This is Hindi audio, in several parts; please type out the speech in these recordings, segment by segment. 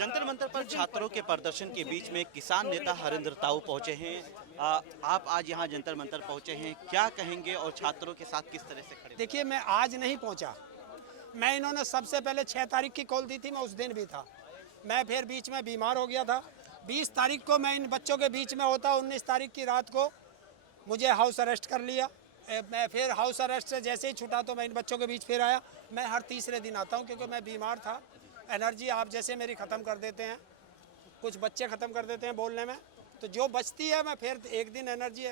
जंतर मंतर पर छात्रों के प्रदर्शन के बीच में किसान नेता हरेंद्र ताऊ पहुंचे हैं। आप आज यहाँ जंतर मंतर पहुंचे हैं, क्या कहेंगे और छात्रों के साथ किस तरह से खड़े? देखिए, मैं आज नहीं पहुंचा। मैं इन्होंने सबसे पहले 6 तारीख की कॉल दी थी, मैं उस दिन भी था। मैं फिर बीच में बीमार हो गया था। 20 तारीख को मैं इन बच्चों के बीच में होता, 19 तारीख की रात को मुझे हाउस अरेस्ट कर लिया। मैं फिर हाउस अरेस्ट से जैसे ही छूटा तो मैं इन बच्चों के बीच फिर आया। मैं हर तीसरे दिन आता हूँ क्योंकि मैं बीमार था। एनर्जी आप जैसे मेरी ख़त्म कर देते हैं, कुछ बच्चे ख़त्म कर देते हैं बोलने में, तो जो बचती है मैं फिर एक दिन एनर्जी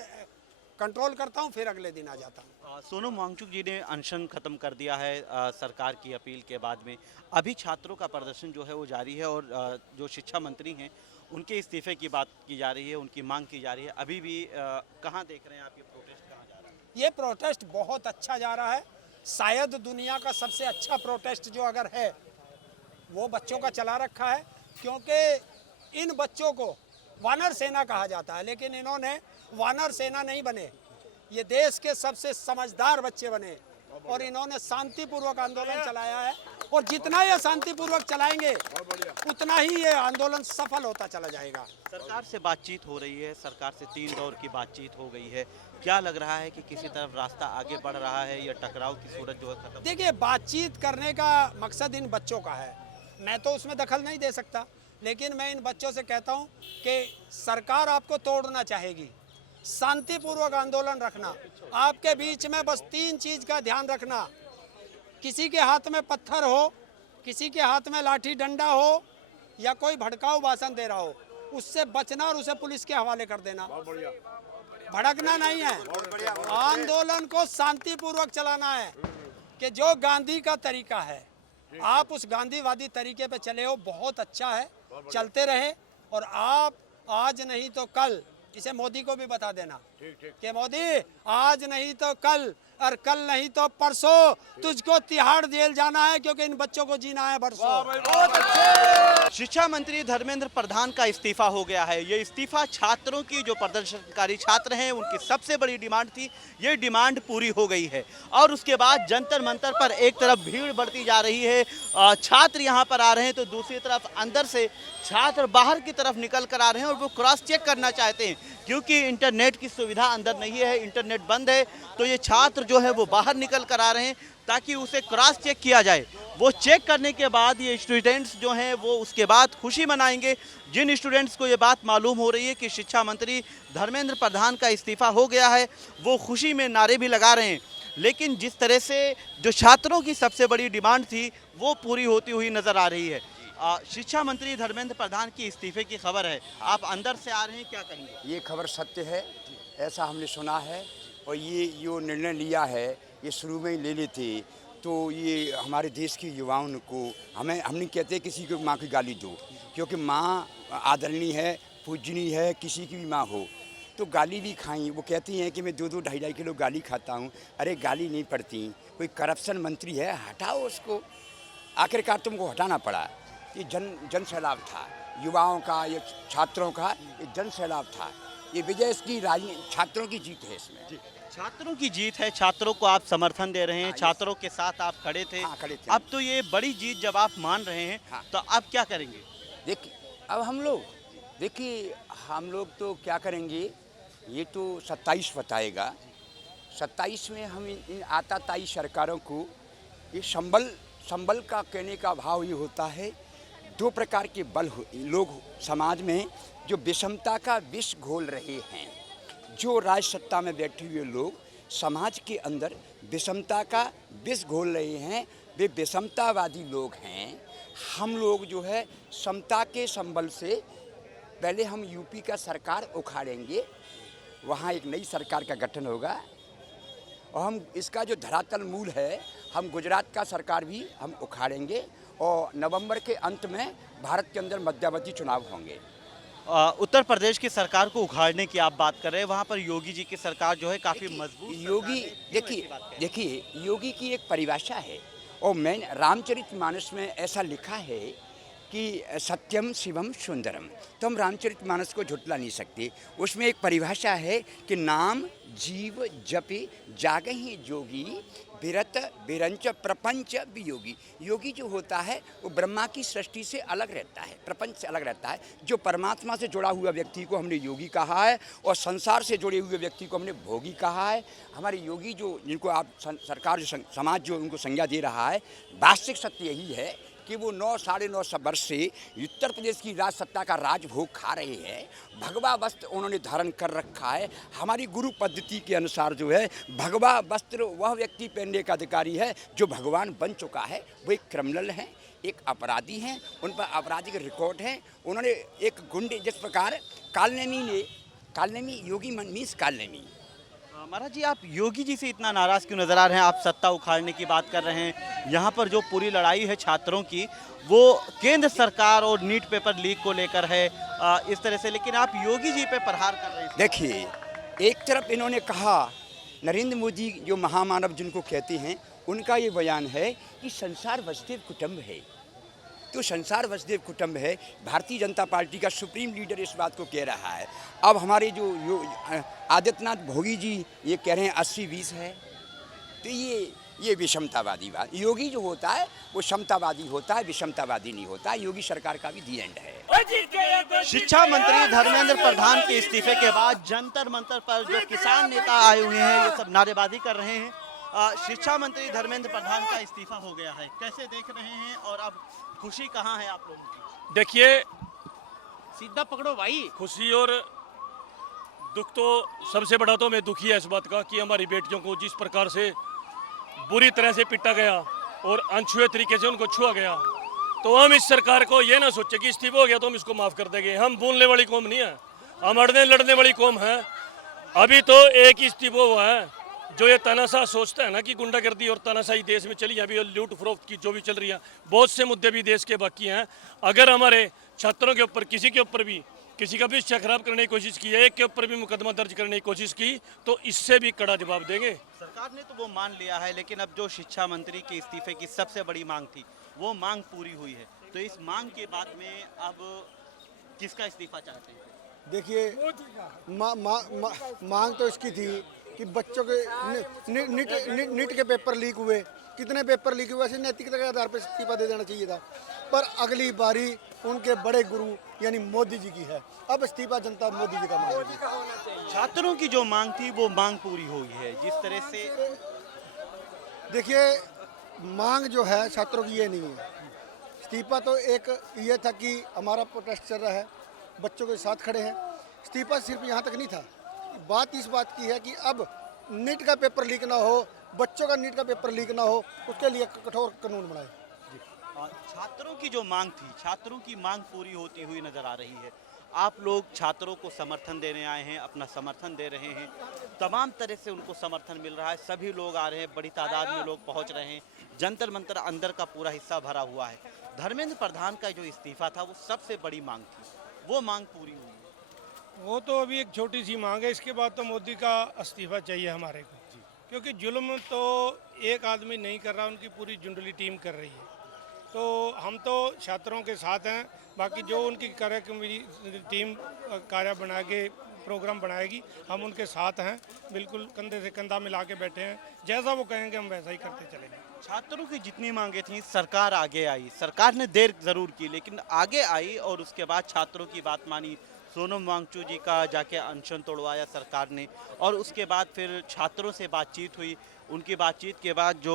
कंट्रोल करता हूँ, फिर अगले दिन आ जाता हूँ। सोनम वांगचुक जी ने अनशन खत्म कर दिया है सरकार की अपील के बाद में। अभी छात्रों का प्रदर्शन जो है वो जारी है और जो शिक्षा मंत्री हैं उनके इस्तीफे की बात की जा रही है, उनकी मांग की जा रही है। अभी भी कहाँ देख रहे हैं आप ये प्रोटेस्ट कहाँ जा रहा है? ये प्रोटेस्ट बहुत अच्छा जा रहा है। शायद दुनिया का सबसे अच्छा प्रोटेस्ट जो अगर है वो बच्चों का चला रखा है, क्योंकि इन बच्चों को वानर सेना कहा जाता है, लेकिन इन्होंने वानर सेना नहीं बने, ये देश के सबसे समझदार बच्चे बने और इन्होंने शांतिपूर्वक आंदोलन चलाया है। और जितना ये शांतिपूर्वक चलाएंगे उतना ही ये आंदोलन सफल होता चला जाएगा। सरकार से बातचीत हो रही है, सरकार से 3 दौर की बातचीत हो गई है। क्या लग रहा है कि किसी तरफ रास्ता आगे बढ़ रहा है या टकराव की सूरत जो है खत्म? देखिए, बातचीत करने का मकसद इन बच्चों का है, मैं तो उसमें दखल नहीं दे सकता, लेकिन मैं इन बच्चों से कहता हूं कि सरकार आपको तोड़ना चाहेगी, शांतिपूर्वक आंदोलन रखना। आपके बीच में बस 3 चीज़ का ध्यान रखना, किसी के हाथ में पत्थर हो, किसी के हाथ में लाठी डंडा हो या कोई भड़काऊ भाषण दे रहा हो, उससे बचना और उसे पुलिस के हवाले कर देना। भड़कना नहीं है, आंदोलन को शांतिपूर्वक चलाना है कि जो गांधी का तरीका है आप उस गांधीवादी तरीके पे चले हो, बहुत अच्छा है, चलते रहे। और आप आज नहीं तो कल, इसे मोदी को भी बता देना कि मोदी आज नहीं तो कल और कल नहीं तो परसों तुझको तिहाड़ जेल जाना है, क्योंकि इन बच्चों को जीना है बरसों। शिक्षा मंत्री धर्मेंद्र प्रधान का इस्तीफा हो गया है। ये इस्तीफा छात्रों की, जो प्रदर्शनकारी छात्र हैं उनकी सबसे बड़ी डिमांड थी, ये डिमांड पूरी हो गई है। और उसके बाद जंतर मंतर पर एक तरफ भीड़ बढ़ती जा रही है, छात्र यहाँ पर आ रहे हैं, तो दूसरी तरफ अंदर से छात्र बाहर की तरफ निकल कर आ रहे हैं और वो क्रॉस चेक करना चाहते हैं, क्योंकि इंटरनेट की सुविधा अंदर नहीं है, इंटरनेट बंद है। तो ये छात्र जो है वो बाहर निकल कर आ रहे हैं ताकि उसे क्रॉस चेक किया जाए। वो चेक करने के बाद ये स्टूडेंट्स जो हैं वो उसके बाद खुशी मनाएंगे। जिन स्टूडेंट्स को ये बात मालूम हो रही है कि शिक्षा मंत्री धर्मेंद्र प्रधान का इस्तीफा हो गया है, वो खुशी में नारे भी लगा रहे हैं। लेकिन जिस तरह से जो छात्रों की सबसे बड़ी डिमांड थी वो पूरी होती हुई नजर आ रही है। शिक्षा मंत्री धर्मेंद्र प्रधान की इस्तीफे की खबर है, आप अंदर से आ रहे हैं, क्या कहेंगे? ये खबर सत्य है, ऐसा हमने सुना है। और ये जो निर्णय लिया है ये शुरू में ही ले लेते तो ये हमारे देश के युवाओं को, हम नहीं कहते किसी को माँ की गाली दो, क्योंकि माँ आदरणीय है, पूजनीय है, किसी की भी माँ हो तो गाली भी खाई। वो कहती हैं कि मैं 2-2 ढाई किलो गाली खाता हूँ। अरे गाली नहीं पड़ती, कोई करप्शन मंत्री है, हटाओ उसको। आखिरकार तुमको हटाना पड़ा। ये जन सैलाब था युवाओं का, ये छात्रों का, ये जन सैलाब था। ये विजय इसकी छात्रों की जीत है। इसमें छात्रों की जीत है, छात्रों को आप समर्थन दे रहे हैं, छात्रों के साथ आप खड़े थे। खड़े थे। अब तो ये बड़ी जीत जब आप मान रहे हैं, तो अब क्या करेंगे? देखिए, अब हम लोग तो क्या करेंगे ये तो 27 बताएगा। 27 में हम इन आताताई सरकारों को ये संबल का कहने का भाव ये होता है। 2 प्रकार के लोग समाज में जो विषमता का विष घोल रहे हैं। जो राज सत्ता में बैठे हुए लोग समाज के अंदर विषमता का विष घोल रहे हैं, वे विषमतावादी लोग हैं। हम लोग जो है समता के संबल से पहले हम यूपी का सरकार उखाड़ेंगे, वहाँ एक नई सरकार का गठन होगा। और हम इसका जो धरातल मूल है, हम गुजरात का सरकार भी हम उखाड़ेंगे और नवंबर के अंत में भारत के अंदर मध्यावधि चुनाव होंगे। उत्तर प्रदेश की सरकार को उखाड़ने की आप बात कर रहे हैं, वहाँ पर योगी जी की सरकार जो है काफ़ी मजबूत। योगी देखिए योगी की एक परिभाषा है और मैं रामचरितमानस में ऐसा लिखा है कि सत्यम शिवम सुंदरम, तो हम रामचरितमानस को झुटला नहीं सकते। उसमें एक परिभाषा है कि नाम जीव जपे जागहि जोगी, विरत विरंच प्रपंच वियोगी। योगी जो होता है वो ब्रह्मा की सृष्टि से अलग रहता है, प्रपंच से अलग रहता है। जो परमात्मा से जुड़ा हुआ व्यक्ति को हमने योगी कहा है, और संसार से जुड़े हुए व्यक्ति को हमने भोगी कहा है। हमारे योगी जो, जिनको आप सरकार, जो समाज जो उनको संज्ञा दे रहा है, वास्तविक सत्य यही है कि वो 9 साढ़े 9 सौ वर्ष से उत्तर प्रदेश की राज सत्ता का राजभोग खा रहे हैं। भगवा वस्त्र उन्होंने धारण कर रखा है। हमारी गुरु पद्धति के अनुसार जो है, भगवा वस्त्र वह व्यक्ति पहनने का अधिकारी है जो भगवान बन चुका है। वो एक क्रिमिनल हैं, एक अपराधी हैं, उन पर आपराधिक रिकॉर्ड हैं। उन्होंने एक गुंडे, जिस प्रकार कालनेमी योगी मीन्स कालनेमी। महाराज जी, आप योगी जी से इतना नाराज क्यों नजर आ रहे हैं? आप सत्ता उखाड़ने की बात कर रहे हैं। यहाँ पर जो पूरी लड़ाई है छात्रों की, वो केंद्र सरकार और नीट पेपर लीक को लेकर है, इस तरह से, लेकिन आप योगी जी पे प्रहार कर रहे हैं। देखिए, एक तरफ इन्होंने कहा, नरेंद्र मोदी जो महामानव जिनको कहते हैं, उनका ये बयान है कि संसार वसुदेव कुटुंब है। तो संसार वसुदेव कुटुंब है, भारतीय जनता पार्टी का सुप्रीम लीडर इस बात को कह रहा है। अब हमारे जो आदित्यनाथ भोगी जी ये कह रहे हैं 80-20 है, तो ये विषमतावादी बात। योगी जो होता है वो समतावादी होता है, विषमतावादी नहीं होता। योगी सरकार का भी दी एंड है। शिक्षा मंत्री धर्मेंद्र प्रधान के इस्तीफे के बाद जंतर मंतर पर जो किसान नेता आए हुए हैं, ये सब नारेबाजी कर रहे हैं। शिक्षा मंत्री धर्मेंद्र प्रधान का इस्तीफा हो गया है, कैसे देख रहे हैं और अब खुशी कहाँ है आप लोगों की? देखिए, सीधा पकड़ो भाई। खुशी और दुख तो सबसे बड़ा तो मैं दुखी है इस बात का कि हमारी बेटियों को जिस प्रकार से बुरी तरह से पीटा गया और अनछुए तरीके से उनको छुआ गया, तो हम इस सरकार को ये ना सोचे कि इस्तीफा हो गया तो हम इसको माफ़ कर देंगे। हम बोलने वाली कौम नहीं है, हम अड़ने लड़ने वाली कौम है। अभी तो एक इस्तीफा हुआ है जो ये तानाशाह सोचता है ना कि गुंडागर्दी और तानाशाही देश में चली है, अभी लूट फरोख्त की जो भी चल रही है, बहुत से मुद्दे भी देश के बाकी हैं। अगर हमारे छात्रों के ऊपर किसी के ऊपर भी किसी का भी शिक्षा खराब करने की कोशिश की है, एक के ऊपर भी मुकदमा दर्ज करने की कोशिश की, तो इससे भी कड़ा जवाब देंगे। सरकार ने तो वो मान लिया है, लेकिन अब जो शिक्षा मंत्री के इस्तीफे की सबसे बड़ी मांग थी, वो मांग पूरी हुई है। तो इस मांग के बाद में अब किसका इस्तीफा चाहते हैं? देखिए, मांग तो इसकी थी कि बच्चों के नीट के पेपर लीक हुए, कितने पेपर लीक हुए, ऐसे नैतिकता के आधार पर इस्तीफा दे देना चाहिए था। पर अगली बारी उनके बड़े गुरु यानी मोदी जी की है, अब इस्तीफा जनता मोदी जी का मांगेगी। छात्रों की जो मांग थी वो मांग पूरी हुई है, जिस तरह से देखिए, मांग जो है छात्रों की ये नहीं है। इस्तीफा तो एक ये था कि हमारा प्रोटेस्ट चल रहा है, बच्चों के साथ खड़े हैं। इस्तीफा सिर्फ यहाँ तक नहीं था, बात इस बात की है कि अब नीट का पेपर लीक ना हो, बच्चों का नीट का पेपर लीक ना हो, उसके लिए कठोर कानून बनाए। छात्रों की जो मांग थी, छात्रों की मांग पूरी होती हुई नजर आ रही है। आप लोग छात्रों को समर्थन देने आए हैं, अपना समर्थन दे रहे हैं, तमाम तरह से उनको समर्थन मिल रहा है। सभी लोग आ रहे हैं, बड़ी तादाद में लोग पहुंच रहे हैं। जंतर मंतर अंदर का पूरा हिस्सा भरा हुआ है। धर्मेंद्र प्रधान का जो इस्तीफा था वो सबसे बड़ी मांग थी, वो मांग पूरी हुई है। वो तो अभी एक छोटी सी मांग है, इसके बाद तो मोदी का इस्तीफा चाहिए हमारे को, क्योंकि जुल्म तो एक आदमी नहीं कर रहा, उनकी पूरी जुंडली टीम कर रही है। तो हम तो छात्रों के साथ हैं, बाकी जो उनकी टीम कार्य बना के प्रोग्राम बनाएगी, हम उनके साथ हैं, बिल्कुल कंधे से कंधा मिला के बैठे हैं। जैसा वो कहेंगे हम वैसा ही करते चलेंगे। छात्रों की जितनी मांगे थी, सरकार आगे आई, सरकार ने देर जरूर की लेकिन आगे आई और उसके बाद छात्रों की बात मानी। सोनम वांगचू जी का जाके अनशन तोड़वाया सरकार ने, और उसके बाद फिर छात्रों से बातचीत हुई। उनकी बातचीत के बाद जो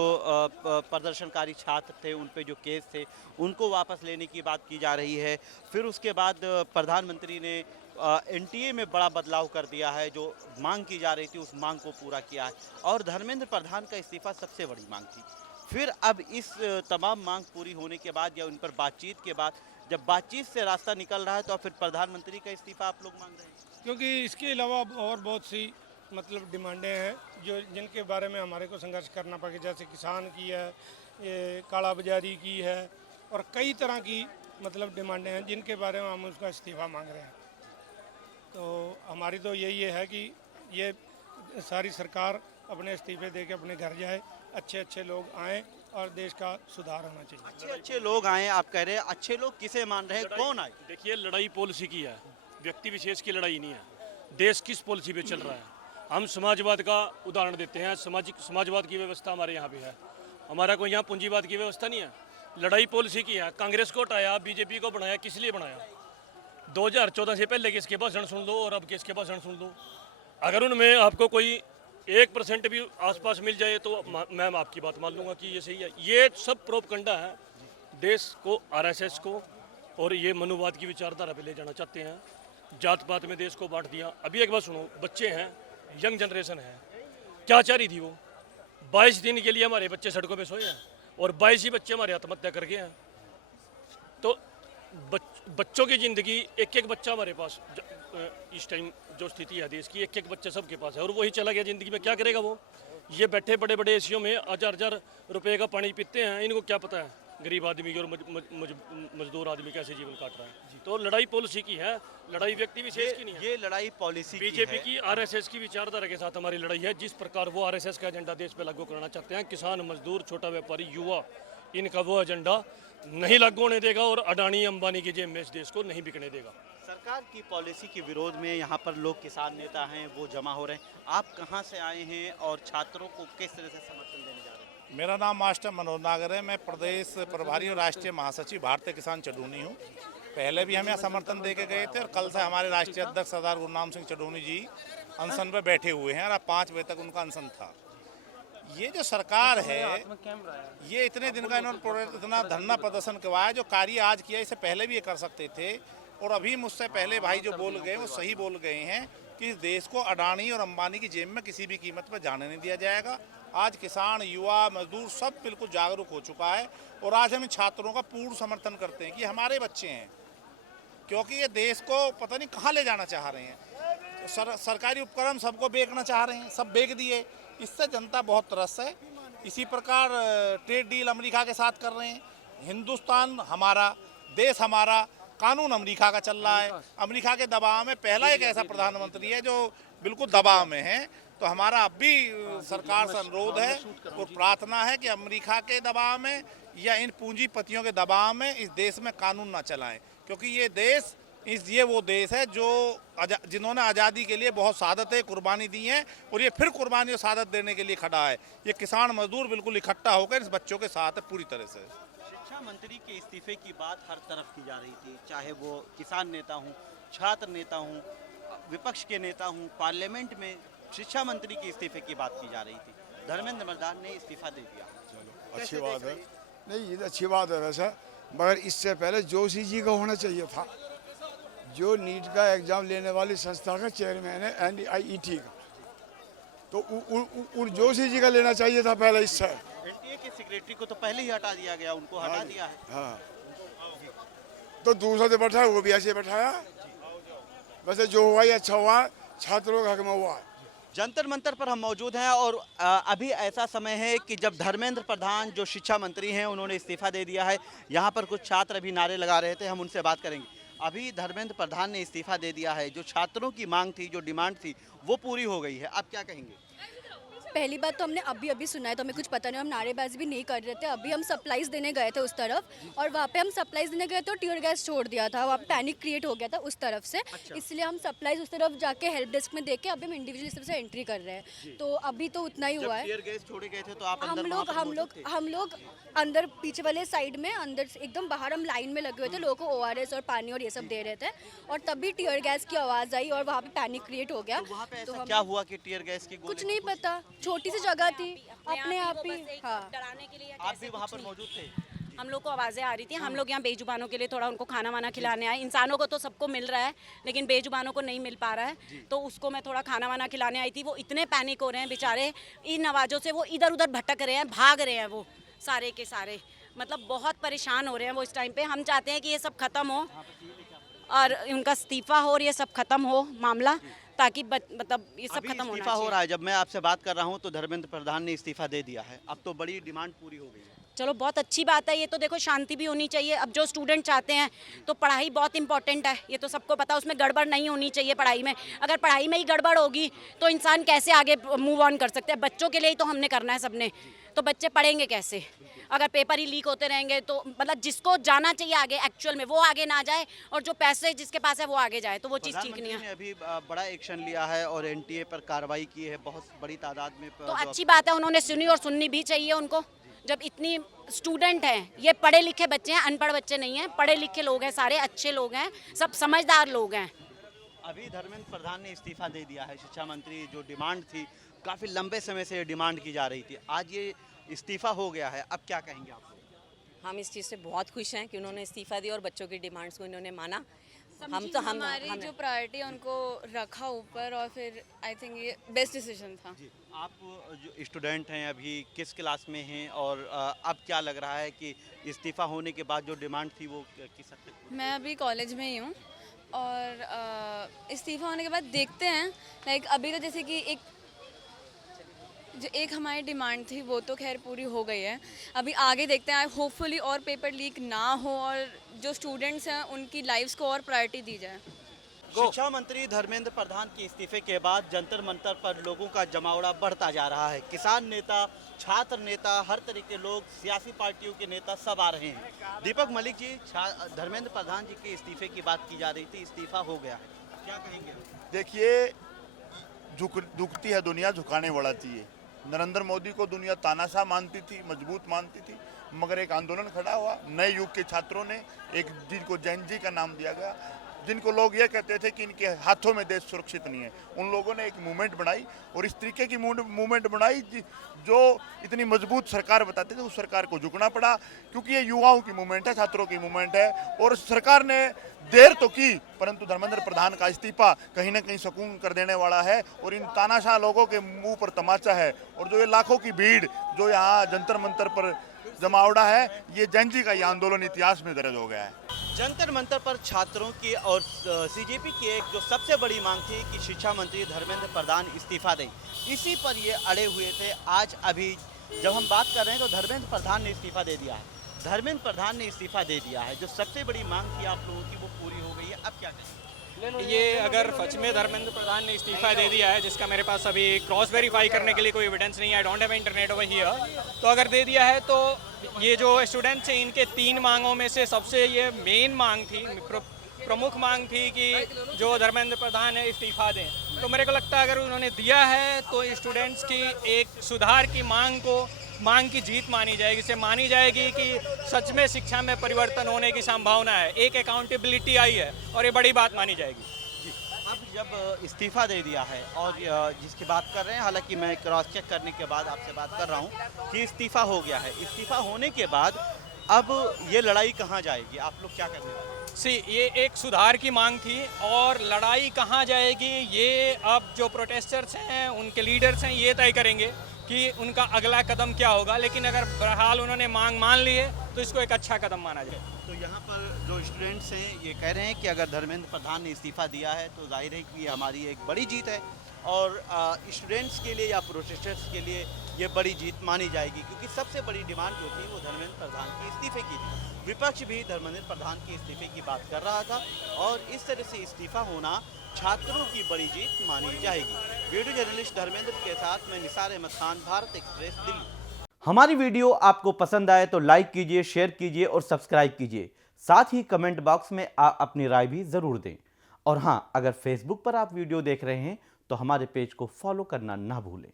प्रदर्शनकारी छात्र थे, उन पे जो केस थे, उनको वापस लेने की बात की जा रही है। फिर उसके बाद प्रधानमंत्री ने एनटीए में बड़ा बदलाव कर दिया है, जो मांग की जा रही थी उस मांग को पूरा किया है, और धर्मेंद्र प्रधान का इस्तीफा सबसे बड़ी मांग थी। फिर अब इस तमाम मांग पूरी होने के बाद या उन पर बातचीत के बाद, जब बातचीत से रास्ता निकल रहा है, तो फिर प्रधानमंत्री का इस्तीफा आप लोग मांग रहे हैं? क्योंकि इसके अलावा और बहुत सी मतलब डिमांडें हैं जो जिनके बारे में हमारे को संघर्ष करना पड़ेगा, जैसे किसान की है, ये काला बाजारी की है, और कई तरह की मतलब डिमांडें हैं जिनके बारे में हम उसका इस्तीफा मांग रहे हैं। तो हमारी तो यही है कि ये सारी सरकार अपने इस्तीफे दे के अपने घर जाए, अच्छे अच्छे लोग आएँ और देश का सुधार होना चाहिए। अच्छे अच्छे लोग आए, आप कह रहे हैं अच्छे लोग किसे मान रहे हैं, कौन आए? देखिए, लड़ाई पॉलिसी की है, व्यक्ति विशेष की लड़ाई नहीं है। देश किस पॉलिसी पे चल रहा है? हम समाजवाद का उदाहरण देते हैं। समाजवाद की व्यवस्था हमारे यहाँ पे है, हमारा कोई यहाँ पूंजीवाद की व्यवस्था नहीं है। लड़ाई पॉलिसी की है। कांग्रेस को हटाया, बीजेपी को बनाया, किस लिए बनाया? 2014 से पहले किसके भाषण सुन लो और अब किसके भाषण सुन लो। अगर उनमें आपको कोई 1% भी आसपास मिल जाए तो मैं आपकी बात मान लूँगा कि ये सही है। ये सब प्रोपगंडा है। देश को, आरएसएस को और ये मनुवाद की विचारधारा पे ले जाना चाहते हैं। जात पात में देश को बांट दिया। अभी एक बात सुनो, बच्चे हैं, यंग जनरेशन है, क्या चाह रही थी वो? 22 दिन के लिए हमारे बच्चे सड़कों पे सोए हैं और 22 ही बच्चे हमारे आत्महत्या कर गए हैं। तो बच्चों की ज़िंदगी, एक एक बच्चा हमारे पास इस टाइम जो स्थिति है देश की, एक एक बच्चा सबके पास है और वही चला गया ज़िंदगी में, क्या करेगा वो? ये बैठे बड़े बड़े एसीओं में 1000 रुपये का पानी पीते हैं, इनको क्या पता है गरीब आदमी और मजदूर आदमी कैसे जीवन काट रहा है। तो लड़ाई पॉलिसी की है, लड़ाई व्यक्ति विशेष की नहीं है। ये लड़ाई पॉलिसी की बीजेपी है। की, आरएसएस की विचारधारा के साथ हमारी लड़ाई है। जिस प्रकार वो आरएसएस का एजेंडा देश पे लागू करना चाहते हैं, किसान, मजदूर, छोटा व्यापारी, युवा, इनका वो एजेंडा नहीं लागू होने देगा और अडानी अंबानी की जेब में इस देश को नहीं बिकने देगा। सरकार की पॉलिसी के विरोध में यहाँ पर लोग, किसान नेता हैं, वो जमा हो रहे हैं। आप कहाँ से आए हैं और छात्रों को किस तरह से समर्थन देने जा रहे हैं? मेरा नाम मास्टर मनोज नागर है। मैं प्रदेश प्रभारी और राष्ट्रीय महासचिव भारतीय किसान चडूनी हूँ। पहले भी हम यहाँ समर्थन दे के गए थे और कल से हमारे राष्ट्रीय अध्यक्ष सरदार गुरनाम सिंह चडूनी जी अनशन पर बैठे हुए हैं और अब 5 बजे तक उनका अनशन था। ये जो सरकार है, ये इतने दिन का इन्होंने इतना धरना प्रदर्शन करवाया, जो कार्य आज किया इससे पहले भी ये कर सकते थे। और अभी मुझसे पहले भाई जो बोल गए वो सही बोल गए हैं कि इस देश को अडानी और अंबानी की जेब में किसी भी कीमत पर जाने नहीं दिया जाएगा। आज किसान, युवा, मजदूर सब बिल्कुल जागरूक हो चुका है और आज हम इन छात्रों का पूर्ण समर्थन करते हैं कि हमारे बच्चे हैं, क्योंकि ये देश को पता नहीं कहाँ ले जाना चाह रहे हैं। तो सरकारी उपकरण सबको बेचना चाह रहे हैं, सब बेच दिए। इससे जनता बहुत त्रस्त है। इसी प्रकार ट्रेड डील अमेरिका के साथ कर रहे हैं। हिंदुस्तान हमारा, देश हमारा, कानून अमेरिका का चल रहा है। अमेरिका के दबाव में पहला एक ऐसा प्रधानमंत्री है जो बिल्कुल दबाव में है। तो हमारा अब भी सरकार से अनुरोध है और प्रार्थना है कि अमेरिका के दबाव में या इन पूंजीपतियों के दबाव में इस देश में कानून ना चलाएं, क्योंकि ये देश ये वो देश है जो जिन्होंने आज़ादी के लिए बहुत शहादतें, कुर्बानी दी हैं और ये फिर कुर्बानी और शहादत देने के लिए खड़ा है। ये किसान मजदूर बिल्कुल इकट्ठा होकर इस बच्चों के साथ है पूरी तरह से। शिक्षा मंत्री के इस्तीफे की बात हर तरफ की जा रही थी, चाहे वो किसान नेता हूँ, छात्र नेता हूँ, विपक्ष के नेता हूँ। पार्लियामेंट में शिक्षा मंत्री के इस्तीफे की बात की जा रही थी। धर्मेंद्र प्रधान ने इस्तीफा दे दिया। अच्छी बात है। नहीं, ये तो अच्छी बात है वैसे, मगर इससे पहले जोशी जी का होना चाहिए था, जो नीट का एग्ज़ाम लेने वाली संस्था का चेयरमैन है NIET का, तो जोशी जी का लेना चाहिए था पहले। इससे एनटीए के सेक्रेटरी को तो पहले ही हटा दिया गया, उनको हटा दिया है। हाँ, तो दूसरा जो बैठा वो भी ऐसे बैठाया। वैसे जो हुआ ही अच्छा हुआ, छात्रों का हक में हुआ। जंतर मंतर पर हम मौजूद हैं और अभी ऐसा समय है कि जब धर्मेंद्र प्रधान जो शिक्षा मंत्री हैं उन्होंने इस्तीफा दे दिया है। यहाँ पर कुछ छात्र अभी नारे लगा रहे थे, हम उनसे बात करेंगे। अभी धर्मेंद्र प्रधान ने इस्तीफा दे दिया है, जो छात्रों की मांग थी, जो डिमांड थी, वो पूरी हो गई है। आप क्या कहेंगे? पहली बात तो हमने अभी सुना है, तो हमें कुछ पता नहीं, हम नारेबाजी भी नहीं कर रहे थे। अभी हम सप्लाईज देने गए थे उस तरफ और वहाँ पे हम सप्लाईज देने गए थे और टीयर गैस छोड़ दिया था, वहाँ पे पैनिक क्रिएट हो गया था उस तरफ से। इसलिए हम सप्लाईज उस तरफ जाके हेल्प डेस्क में देके अभी हम इंडिविजुअल इस तरफ से एंट्री कर रहे हैं। तो अभी तो उतना ही हुआ है। टीयर गैस छोड़े गए थे तो आप हम लोग अंदर पीछे वाले साइड में, अंदर एकदम बाहर हम लाइन में लगे हुए थे, लोगों को ORS और पानी और ये सब दे रहे थे और तभी टीयर गैस की आवाज़ आई और वहाँ पे पैनिक क्रिएट हो गया। वहाँ पे तो ऐसा क्या हुआ कि टीयर गैस की कुछ नहीं पता, छोटी सी जगह थी, अपने आप ही। हाँ, डराने के लिए आप भी वहाँ पर मौजूद थे? हम लोग को आवाज़ें आ रही थी। हम लोग यहाँ बेजुबानों के लिए थोड़ा उनको खाना वाना खिलाने आए। इंसानों को तो सबको मिल रहा है, लेकिन बेजुबानों को नहीं मिल पा रहा है, तो उसको मैं थोड़ा खाना वाना खिलाने आई थी। वो इतने पैनिक हो रहे हैं बेचारे, इन आवाज़ों से वो इधर उधर भटक रहे हैं, भाग रहे हैं, वो सारे के सारे, मतलब बहुत परेशान हो रहे हैं वो इस टाइम पे। हम चाहते हैं कि ये सब खत्म हो और उनका इस्तीफा हो और ये सब खत्म हो मामला, ताकि मतलब ये सब खत्म होना इस्तीफा हो रहा है। जब मैं आपसे बात कर रहा हूँ तो धर्मेंद्र प्रधान ने इस्तीफा दे दिया है, अब तो बड़ी डिमांड पूरी हो गई है। चलो बहुत अच्छी बात है, ये तो देखो शांति भी होनी चाहिए। अब जो स्टूडेंट चाहते हैं तो पढ़ाई बहुत इंपॉर्टेंट है, ये तो सबको पता है, उसमें गड़बड़ नहीं होनी चाहिए पढ़ाई में। अगर पढ़ाई में ही गड़बड़ होगी तो इंसान कैसे आगे मूव ऑन कर सकते हैं? बच्चों के लिए ही तो हमने करना है सबने, तो बच्चे पढ़ेंगे कैसे अगर पेपर ही लीक होते रहेंगे? तो मतलब जिसको जाना चाहिए आगे एक्चुअल में वो आगे ना जाए, और जो पैसे जिसके पास है वो आगे जाए, तो वो चीज़ ठीक नहीं है। प्रधानमंत्री ने अभी बड़ा एक्शन लिया है और एनटीए पर कार्रवाई की है बहुत बड़ी तादाद में। तो अच्छी बात है, उन्होंने सुनी, और सुननी भी चाहिए उनको। जब इतनी स्टूडेंट हैं, ये पढ़े लिखे बच्चे हैं, अनपढ़ बच्चे नहीं हैं, पढ़े लिखे लोग हैं, सारे अच्छे लोग हैं, सब समझदार लोग हैं। अभी धर्मेंद्र प्रधान ने इस्तीफा दे दिया है। शिक्षा मंत्री जो डिमांड थी, काफ़ी लंबे समय से ये डिमांड की जा रही थी, आज ये इस्तीफा हो गया है, अब क्या कहेंगे आप लोग? हम इस चीज़ से बहुत खुश हैं कि उन्होंने इस्तीफा दिया और बच्चों की डिमांड्स को इन्होंने माना। हमारी जो प्रायोरिटी है उनको रखा ऊपर, और फिर आई थिंक ये बेस्ट डिसीजन था। जी, आप जो स्टूडेंट हैं अभी किस क्लास में हैं, और अब क्या लग रहा है कि इस्तीफा होने के बाद जो डिमांड थी वो किस हद तक? मैं अभी कॉलेज में ही हूँ, और इस्तीफा होने के बाद देखते हैं। लाइक अभी तो जैसे कि एक हमारी डिमांड थी वो तो खैर पूरी हो गई है, अभी आगे देखते हैं। होपफुली और पेपर लीक ना हो, और जो स्टूडेंट्स हैं उनकी लाइफ्स को और प्रायोरिटी दी जाए। शिक्षा मंत्री धर्मेंद्र प्रधान के इस्तीफे के बाद जंतर मंतर पर लोगों का जमावड़ा बढ़ता जा रहा है। किसान नेता, छात्र नेता, हर तरह के लोग, सियासी पार्टियों के नेता सब आ रहे हैं। दीपक मलिक जी, धर्मेंद्र प्रधान जी के इस्तीफे की बात की जा रही थी, इस्तीफा हो गया है, क्या कहेंगे? देखिए, झुकती है दुनिया, झुकाने बढ़ाती है। नरेंद्र मोदी को दुनिया तानाशाह मानती थी, मजबूत मानती थी, मगर एक आंदोलन खड़ा हुआ। नए युग के छात्रों ने, एक जिनको जैन जी का नाम दिया गया, जिनको लोग ये कहते थे कि इनके हाथों में देश सुरक्षित नहीं है, उन लोगों ने एक मूवमेंट बनाई, और इस तरीके की मूवमेंट बनाई जो इतनी मजबूत सरकार बताते थे, उस सरकार को झुकना पड़ा, क्योंकि ये युवाओं की मूवमेंट है, छात्रों की मूवमेंट है। और सरकार ने देर तो की, परंतु धर्मेंद्र प्रधान का इस्तीफा कहीं ना कहीं सुकून कर देने वाला है, और इन तानाशाह लोगों के मुंह पर तमाचा है। और जो ये लाखों की भीड़ जो यहाँ जंतर मंतर पर जमावड़ा है, ये जैन जी का ये आंदोलन इतिहास में दर्ज हो गया है। जंतर मंतर पर छात्रों की और सीजेपी की एक जो सबसे बड़ी मांग थी कि शिक्षा मंत्री धर्मेंद्र प्रधान इस्तीफा दें, इसी पर ये अड़े हुए थे। आज अभी जब हम बात कर रहे हैं तो धर्मेंद्र प्रधान ने इस्तीफा दे दिया है। धर्मेंद्र प्रधान ने इस्तीफा दे दिया है, जो सबसे बड़ी मांग थी आप लोगों की वो पूरी हो गई है, अब क्या करें? ये अगर सच में धर्मेंद्र प्रधान ने इस्तीफा दे दिया है, जिसका मेरे पास अभी क्रॉस वेरीफाई करने के लिए कोई एविडेंस नहीं है, I don't have internet over here, तो अगर दे दिया है तो ये जो स्टूडेंट्स हैं इनके 3 मांगों में से सबसे ये मेन मांग थी, प्रमुख मांग थी कि जो धर्मेंद्र प्रधान है इस्तीफा दें। तो मेरे को लगता है अगर उन्होंने दिया है तो स्टूडेंट्स की एक सुधार की मांग की जीत मानी जाएगी, इससे मानी जाएगी कि सच में शिक्षा में परिवर्तन होने की संभावना है, एक अकाउंटेबिलिटी आई है, और ये बड़ी बात मानी जाएगी। अब जब इस्तीफा दे दिया है, और जिसकी बात कर रहे हैं, हालांकि मैं क्रॉस चेक करने के बाद आपसे बात कर रहा हूं कि इस्तीफा हो गया है, इस्तीफा होने के बाद अब ये लड़ाई कहां जाएगी, आप लोग क्या करने वाले? ये एक सुधार की मांग थी, और लड़ाई कहां जाएगी ये अब जो प्रोटेस्टर्स हैं, उनके लीडर्स हैं, ये तय करेंगे कि उनका अगला कदम क्या होगा। लेकिन अगर बहरहाल उन्होंने मांग मान ली है तो इसको एक अच्छा कदम माना जाए। तो यहाँ पर जो स्टूडेंट्स हैं ये कह रहे हैं कि अगर धर्मेंद्र प्रधान ने इस्तीफा दिया है तो जाहिर है कि ये हमारी एक बड़ी जीत है, और स्टूडेंट्स के लिए या प्रोटेस्टर्स के लिए ये बड़ी जीत मानी जाएगी, क्योंकि सबसे बड़ी डिमांड जो थी वो धर्मेंद्र प्रधान के इस्तीफे की थी। विपक्ष भी धर्मेंद्र प्रधान के इस्तीफे की बात कर रहा था, और इस तरह से इस्तीफा होना छात्रों की बड़ी जीत मानी जाएगी। वीडियो जर्नलिस्ट धर्मेंद्र के साथ मैं निसार अहमद खान, भारत एक्सप्रेस, दिल्ली। हमारी वीडियो आपको पसंद आए तो लाइक कीजिए, शेयर कीजिए और सब्सक्राइब कीजिए। साथ ही कमेंट बॉक्स में आप अपनी राय भी ज़रूर दें। और हाँ, अगर फेसबुक पर आप वीडियो देख रहे हैं तो हमारे पेज को फॉलो करना ना भूलें।